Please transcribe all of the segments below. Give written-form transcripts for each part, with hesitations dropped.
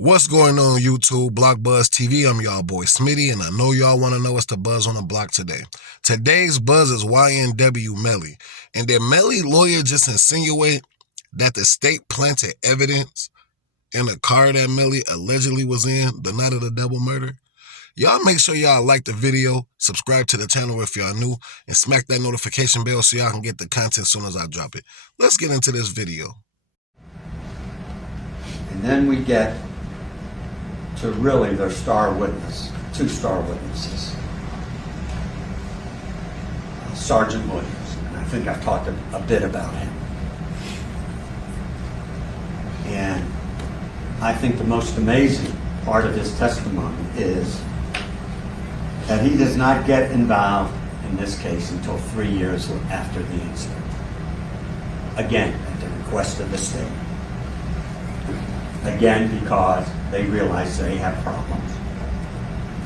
What's going on YouTube, Block Buzz TV? I'm y'all boy Smitty, and I know y'all want to know what's the buzz on the block today. Today's buzz is YNW Melly, and did Melly Lawyer just insinuate that the state planted evidence in the car that Melly allegedly was in the night of the double murder? Y'all make sure y'all like the video, subscribe to the channel if y'all new, and smack that notification bell so y'all can get the content as soon as I drop it. Let's get into this video. And then we get to really their star witness, two star witnesses. Sergeant Williams, and I think I've talked a bit about him. And I think the most amazing part of his testimony is that he does not get involved in this case until 3 years after the incident. Again, at the request of the state. Again, because they realize they have problems.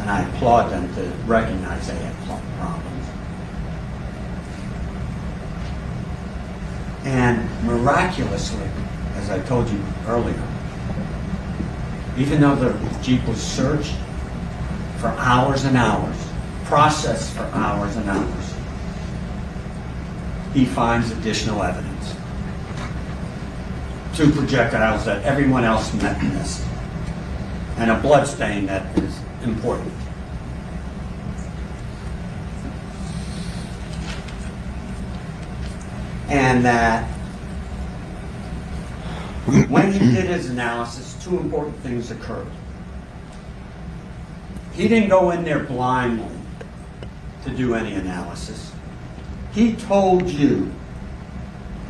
And I applaud them to recognize they have problems. And miraculously, as I told you earlier, even though the Jeep was searched for hours and hours, processed for hours and hours, he finds additional evidence. 2 projectiles that everyone else missed, and a blood stain that is important. And that when he did his analysis, 2 important things occurred. He didn't go in there blindly to do any analysis. He told you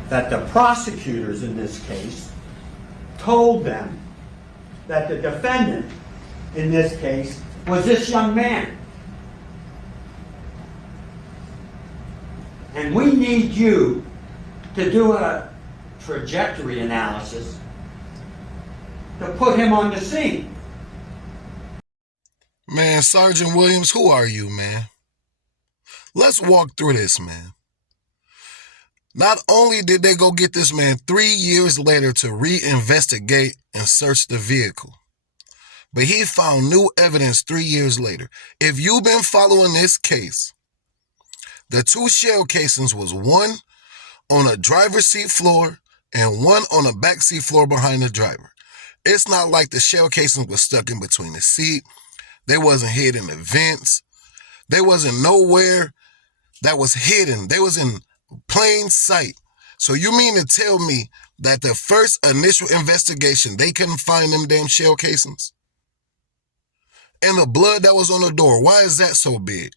that the prosecutors in this case told them that the defendant in this case was this young man. And we need you to do a trajectory analysis to put him on the scene. Man, Sergeant Williams, who are you, man? Let's walk through this, man. Not only did they go get this man 3 years later to reinvestigate and search the vehicle, but he found new evidence 3 years later. If you've been following this case, the 2 shell casings was one on a driver's seat floor and one on a back seat floor behind the driver. It's not like the shell casings was stuck in between the seat. They wasn't hid in the vents. They wasn't nowhere that was hidden. They was in plain sight. So you mean to tell me that the first initial investigation, they couldn't find them damn shell casings? And the blood that was on the door, why is that so big?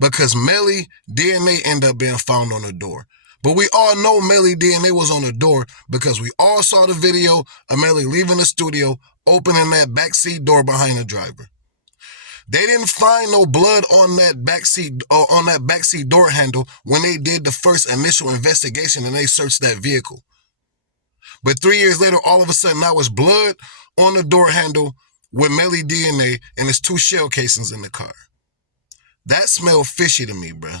Because Melly DNA ended up being found on the door. But we all know Melly DNA was on the door because we all saw the video of Melly leaving the studio, opening that backseat door behind the driver. They didn't find no blood on that backseat door handle when they did the first initial investigation and they searched that vehicle. But 3 years later, all of a sudden, now it's blood on the door handle with Melly DNA and it's 2 shell casings in the car. That smelled fishy to me, bro.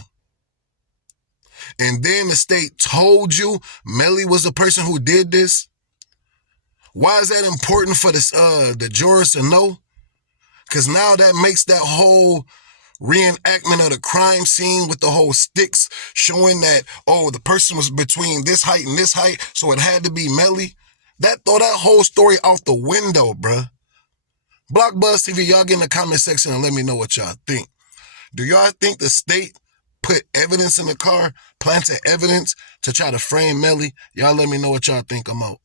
And then the state told you Melly was the person who did this. Why is that important for the jurors to know? Because now that makes that whole reenactment of the crime scene with the whole sticks showing that, oh, the person was between this height and this height, so it had to be Melly. Throw that whole story out the window, bruh. Block Buzz TV, y'all get in the comment section and let me know what y'all think. Do y'all think the state put evidence in the car, planted evidence to try to frame Melly? Y'all let me know what y'all think. I'm out.